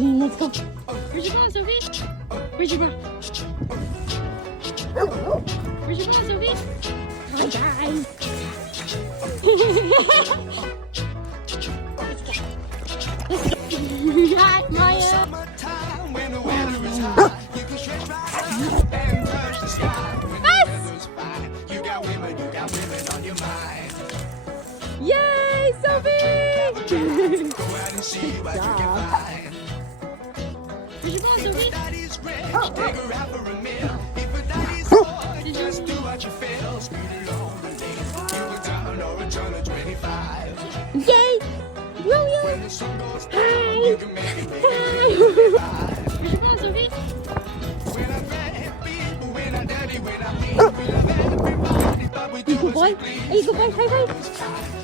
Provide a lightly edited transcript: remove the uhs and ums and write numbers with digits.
Let's go. Where's your ball, Sophie? Where's your ball? Where's your ball, Sophie? Hi, guys. Hi, Maya. Yay, Sophie! Good job. Where's your ball, Sophie? Yay! Romeo! Hi! Hi! Where's your ball, Sophie? You good boy? Are you good boy? High five!